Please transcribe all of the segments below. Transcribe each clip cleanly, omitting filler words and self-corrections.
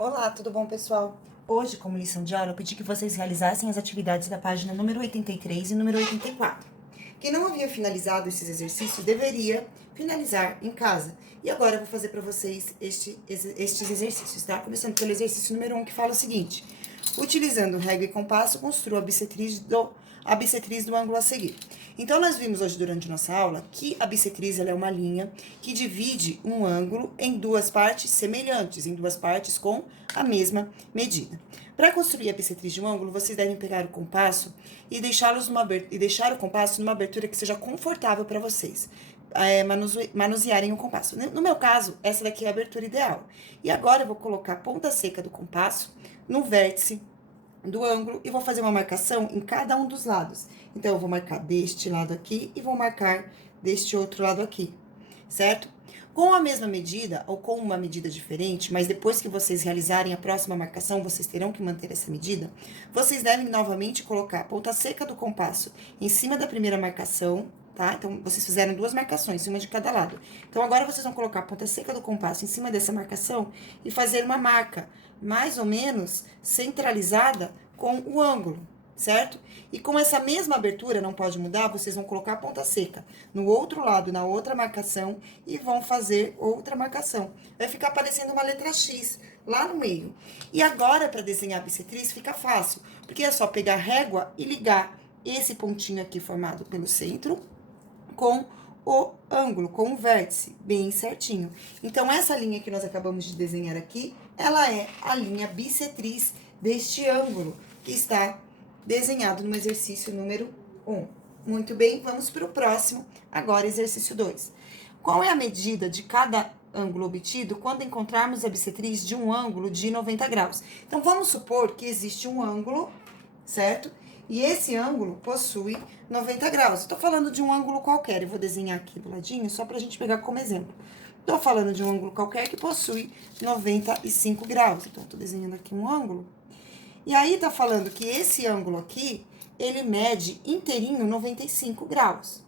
Olá, tudo bom, pessoal? Hoje, como lição de aula, eu pedi que vocês realizassem as atividades da página número 83 e número 84. Quem não havia finalizado esses exercícios deveria finalizar em casa. E agora eu vou fazer para vocês estes exercícios, tá? Começando pelo exercício número 1, que fala o seguinte: utilizando régua e compasso, construa a bissetriz do ângulo a seguir. Então, nós vimos hoje durante nossa aula que a bissetriz ela é uma linha que divide um ângulo em duas partes semelhantes, em duas partes com a mesma medida. Para construir a bissetriz de um ângulo, vocês devem pegar o compasso e deixar o compasso numa abertura que seja confortável para vocês. Manusearem o compasso. No meu caso, essa daqui é a abertura ideal. E agora eu vou colocar a ponta seca do compasso no vértice do ângulo e vou fazer uma marcação em cada um dos lados. Então, eu vou marcar deste lado aqui e vou marcar deste outro lado aqui, certo? Com a mesma medida ou com uma medida diferente, mas depois que vocês realizarem a próxima marcação, vocês terão que manter essa medida, vocês devem novamente colocar a ponta seca do compasso em cima da primeira marcação, tá? Então, vocês fizeram duas marcações, uma de cada lado. Então, agora vocês vão colocar a ponta seca do compasso em cima dessa marcação e fazer uma marca mais ou menos centralizada com o ângulo, certo? E com essa mesma abertura, não pode mudar, vocês vão colocar a ponta seca no outro lado, na outra marcação, e vão fazer outra marcação. Vai ficar parecendo uma letra X lá no meio. E agora, para desenhar a bissetriz, fica fácil, porque é só pegar a régua e ligar esse pontinho aqui formado pelo centro com o ângulo, com o vértice, bem certinho. Então, essa linha que nós acabamos de desenhar aqui, ela é a linha bissetriz deste ângulo, que está desenhado no exercício número 1. Muito bem, vamos para o próximo, agora exercício 2. Qual é a medida de cada ângulo obtido quando encontrarmos a bissetriz de um ângulo de 90 graus? Então, vamos supor que existe um ângulo, certo? E esse ângulo possui 90 graus. Estou falando de um ângulo qualquer, eu vou desenhar aqui do ladinho, só para a gente pegar como exemplo. Estou falando de um ângulo qualquer que possui 95 graus. Então, estou desenhando aqui um ângulo. E aí, tá falando que esse ângulo aqui, ele mede inteirinho 95 graus.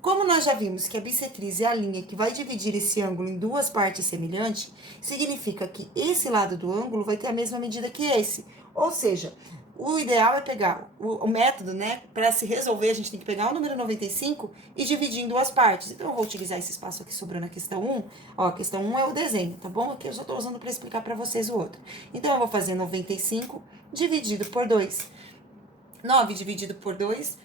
Como nós já vimos que a bissetriz é a linha que vai dividir esse ângulo em duas partes semelhantes, significa que esse lado do ângulo vai ter a mesma medida que esse. Ou seja, o ideal é pegar o método, né? Para se resolver, a gente tem que pegar o número 95 e dividir em duas partes. Então, eu vou utilizar esse espaço aqui sobrando na questão 1. Ó, a questão 1 é o desenho, tá bom? Aqui eu só tô usando para explicar para vocês o outro. Então, eu vou fazer 95 dividido por 2. 9 dividido por 2,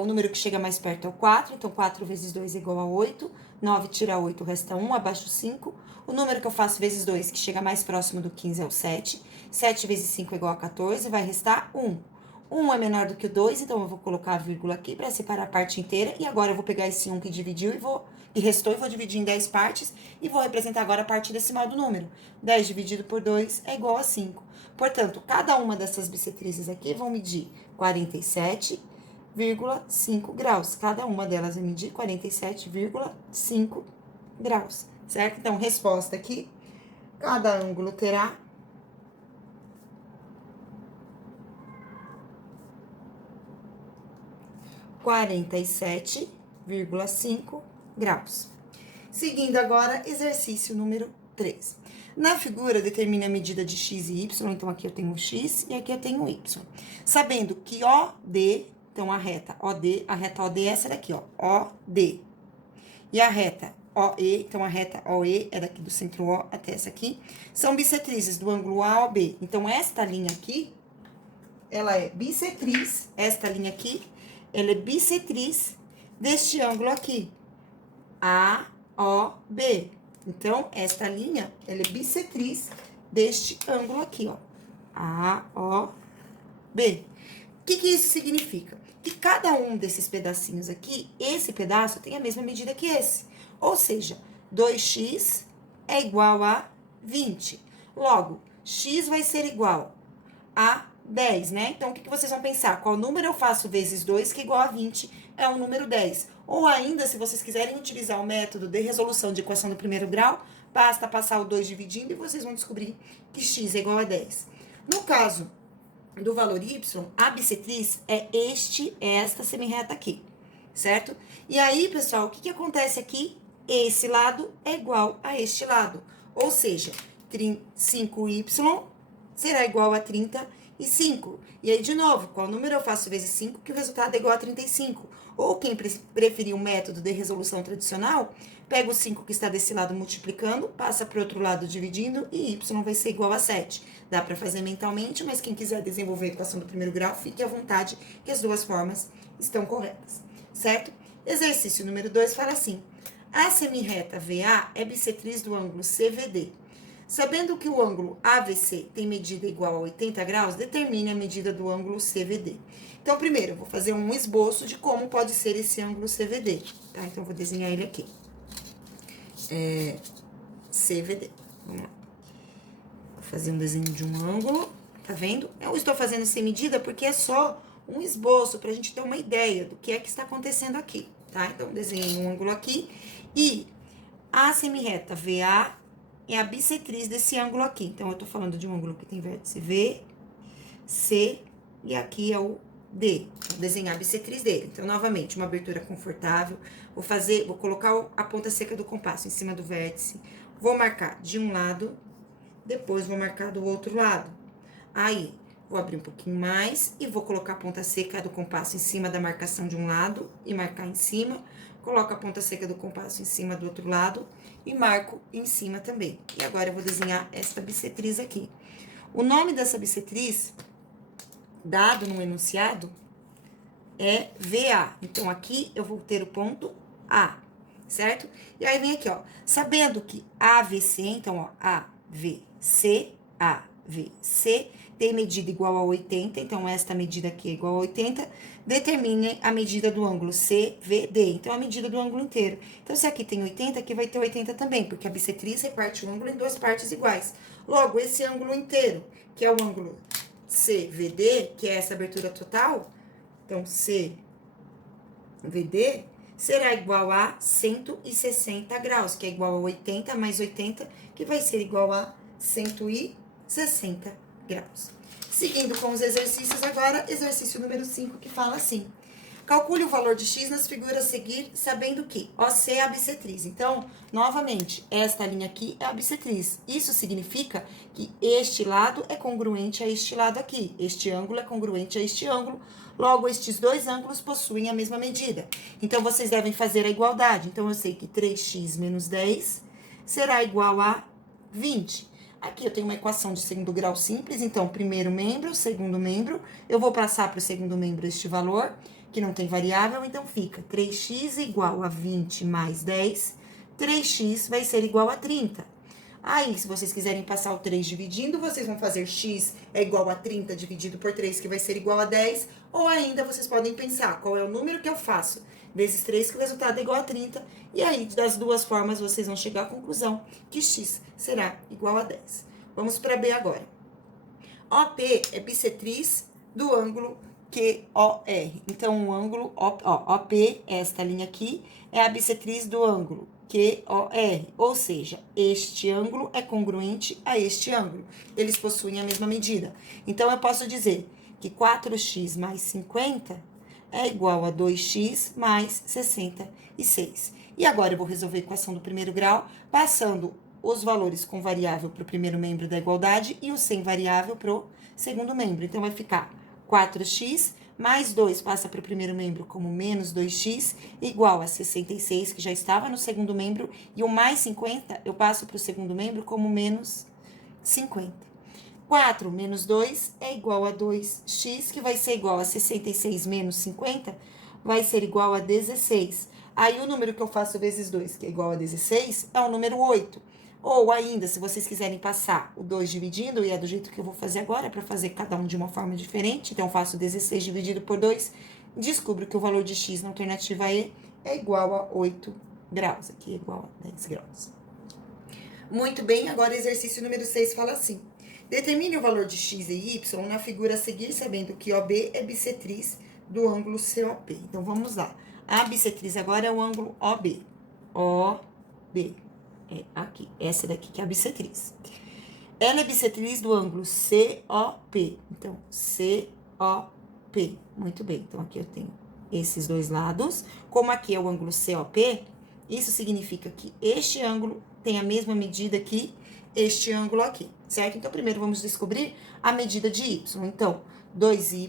o número que chega mais perto é o 4. Então, 4 vezes 2 é igual a 8. 9 tira 8, resta 1, abaixo 5. O número que eu faço vezes 2, que chega mais próximo do 15, é o 7. 7 vezes 5 é igual a 14, vai restar 1. 1 é menor do que o 2, então eu vou colocar a vírgula aqui para separar a parte inteira. E agora eu vou pegar esse 1 que dividiu e restou e vou dividir em 10 partes. E vou representar agora a parte decimal do número. 10 dividido por 2 é igual a 5. Portanto, cada uma dessas bissetrizes aqui vão medir 47,5 graus. Cada uma delas vai medir 47,5 graus, certo? Então, resposta aqui, cada ângulo terá 47,5 graus. Seguindo agora, exercício número 3. Na figura, determine a medida de x e y, então aqui eu tenho o x e aqui eu tenho o y. Sabendo que OD, então a reta OD é essa daqui, ó, OD. E a reta OE, então a reta OE é daqui do centro O até essa aqui, são bissetrizes do ângulo AOB. Então, esta linha aqui, ela é bissetriz, esta linha aqui, ela é bissetriz deste ângulo aqui, AOB. Então, esta linha, ela é bissetriz deste ângulo aqui, ó, AOB. O que isso significa? Que cada um desses pedacinhos aqui, esse pedaço tem a mesma medida que esse. Ou seja, 2x é igual a 20. Logo, x vai ser igual a 10, né? Então, o que vocês vão pensar? Qual número eu faço vezes 2, que é igual a 20, é o número 10. Ou ainda, se vocês quiserem utilizar o método de resolução de equação do primeiro grau, basta passar o 2 dividindo e vocês vão descobrir que x é igual a 10. No caso do valor y, a bissetriz é esta semirreta aqui, certo? E aí, pessoal, o que acontece aqui? Esse lado é igual a este lado. Ou seja, 5y será igual a 35. E aí, de novo, qual número eu faço vezes 5, que o resultado é igual a 35. Ou quem preferir o método de resolução tradicional, pega o 5 que está desse lado multiplicando, passa para o outro lado dividindo, e y vai ser igual a 7. Dá para fazer mentalmente, mas quem quiser desenvolver a equação do primeiro grau, fique à vontade, que as duas formas estão corretas, certo? Exercício número 2 fala assim: a semirreta VA é bissetriz do ângulo CVD. Sabendo que o ângulo AVC tem medida igual a 80 graus, determine a medida do ângulo CVD. Então, primeiro, eu vou fazer um esboço de como pode ser esse ângulo CVD, tá? Então, eu vou desenhar ele aqui. CVD. Vamos lá. Vou fazer um desenho de um ângulo, tá vendo? Eu estou fazendo sem medida porque é só um esboço pra gente ter uma ideia do que é que está acontecendo aqui, tá? Então, desenhei um ângulo aqui e a semirreta VA é a bissetriz desse ângulo aqui. Então, eu tô falando de um ângulo que tem vértice V, C e aqui é o D. Vou desenhar a bissetriz dele. Então, novamente, uma abertura confortável. Vou colocar a ponta seca do compasso em cima do vértice. Vou marcar de um lado, depois vou marcar do outro lado. Aí, vou abrir um pouquinho mais e vou colocar a ponta seca do compasso em cima da marcação de um lado e marcar em cima. Coloco a ponta seca do compasso em cima do outro lado e marco em cima também. E agora eu vou desenhar esta bissetriz aqui. O nome dessa bissetriz, dado no enunciado, é VA. Então, aqui eu vou ter o ponto A, certo? E aí vem aqui, ó, sabendo que AVC, então, ó, AVC tem medida igual a 80, então esta medida aqui é igual a 80, determine a medida do ângulo CVD, então a medida do ângulo inteiro. Então, se aqui tem 80, aqui vai ter 80 também, porque a bissetriz reparte o ângulo em duas partes iguais. Logo, esse ângulo inteiro, que é o ângulo CVD, que é essa abertura total, então CVD será igual a 160 graus, que é igual a 80 mais 80, que vai ser igual a 160 graus. Seguindo com os exercícios agora, exercício número 5, que fala assim: calcule o valor de x nas figuras a seguir, sabendo que OC é a bissetriz. Então, novamente, esta linha aqui é a bissetriz. Isso significa que este lado é congruente a este lado aqui. Este ângulo é congruente a este ângulo. Logo, estes dois ângulos possuem a mesma medida. Então, vocês devem fazer a igualdade. Então, eu sei que 3x menos 10 será igual a 20. Aqui eu tenho uma equação de segundo grau simples, então, primeiro membro, segundo membro, eu vou passar para o segundo membro este valor, que não tem variável, então fica 3x igual a 20 mais 10, 3x vai ser igual a 30. Aí, se vocês quiserem passar o 3 dividindo, vocês vão fazer x é igual a 30 dividido por 3, que vai ser igual a 10, ou ainda vocês podem pensar qual é o número que eu faço vezes 3, que o resultado é igual a 30, e aí, das duas formas, vocês vão chegar à conclusão que x será igual a 10. Vamos para B agora. OP é bissetriz do ângulo QOR. Então, o ângulo OP, esta linha aqui, é a bissetriz do ângulo QOR, ou seja, este ângulo é congruente a este ângulo. Eles possuem a mesma medida. Então, eu posso dizer que 4x mais 50 é igual a 2x mais 66. E agora eu vou resolver a equação do primeiro grau, passando os valores com variável para o primeiro membro da igualdade e o sem variável para o segundo membro. Então, vai ficar 4x mais 2 passa para o primeiro membro como menos 2x, igual a 66, que já estava no segundo membro, e o mais 50 eu passo para o segundo membro como menos 50. 4 menos 2 é igual a 2x, que vai ser igual a 66 menos 50, vai ser igual a 16. Aí, o número que eu faço vezes 2, que é igual a 16, é o número 8. Ou ainda, se vocês quiserem passar o 2 dividindo, e é do jeito que eu vou fazer agora, para fazer cada um de uma forma diferente, então eu faço 16 dividido por 2, descubro que o valor de x na alternativa E é igual a 8 graus. Aqui é igual a 10 graus. Muito bem, agora exercício número 6 fala assim: determine o valor de x e y na figura a seguir, sabendo que OB é bissetriz do ângulo COP. Então, vamos lá. A bissetriz agora é o ângulo OB. OB. É aqui. Essa daqui que é a bissetriz. Ela é bissetriz do ângulo COP. Então, COP. Muito bem. Então, aqui eu tenho esses dois lados. Como aqui é o ângulo COP, isso significa que este ângulo tem a mesma medida que este ângulo aqui, certo? Então, primeiro vamos descobrir a medida de y. Então, 2y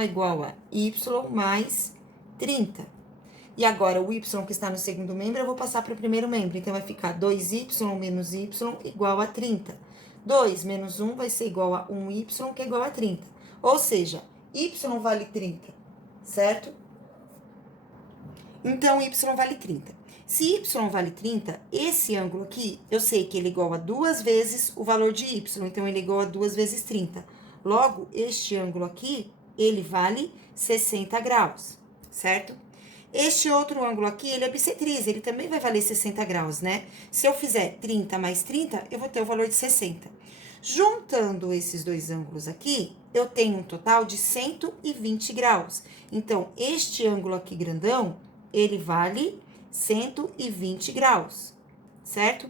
é igual a y mais 30. E agora, o y que está no segundo membro, eu vou passar para o primeiro membro. Então, vai ficar 2y menos y igual a 30. 2 menos 1 vai ser igual a 1y, que é igual a 30. Ou seja, y vale 30, certo? Então, y vale 30. Se y vale 30, esse ângulo aqui, eu sei que ele é igual a 2 vezes o valor de y. Então, ele é igual a 2 vezes 30. Logo, este ângulo aqui, ele vale 60 graus, certo? Este outro ângulo aqui, ele é bissetriz, ele também vai valer 60 graus, né? Se eu fizer 30 mais 30, eu vou ter o valor de 60. Juntando esses dois ângulos aqui, eu tenho um total de 120 graus. Então, este ângulo aqui grandão, ele vale 120 graus, certo?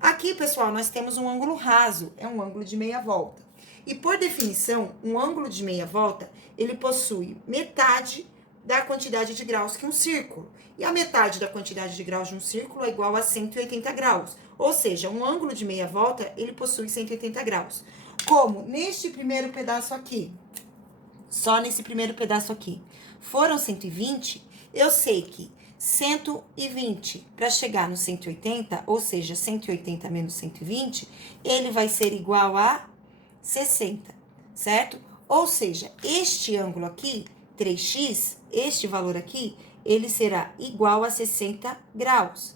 Aqui, pessoal, nós temos um ângulo raso, é um ângulo de meia volta. E, por definição, um ângulo de meia volta, ele possui metade da quantidade de graus que um círculo. E a metade da quantidade de graus de um círculo é igual a 180 graus. Ou seja, um ângulo de meia volta, ele possui 180 graus. Como neste primeiro pedaço aqui, só nesse primeiro pedaço aqui, foram 120, eu sei que 120 para chegar no 180, ou seja, 180 menos 120, ele vai ser igual a 60, certo? Ou seja, este ângulo aqui, 3x, este valor aqui, ele será igual a 60 graus.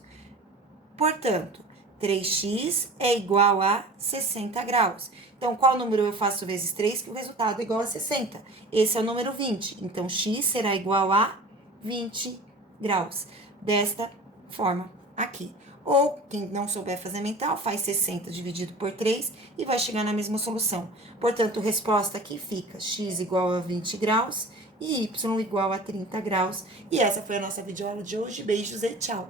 Portanto, 3x é igual a 60 graus. Então, qual número eu faço vezes 3, que o resultado é igual a 60? Esse é o número 20. Então, x será igual a 20 graus. Desta forma aqui. Ou, quem não souber fazer mental, faz 60 dividido por 3 e vai chegar na mesma solução. Portanto, a resposta aqui fica x igual a 20 graus e y igual a 30 graus. E essa foi a nossa videoaula de hoje. Beijos e tchau!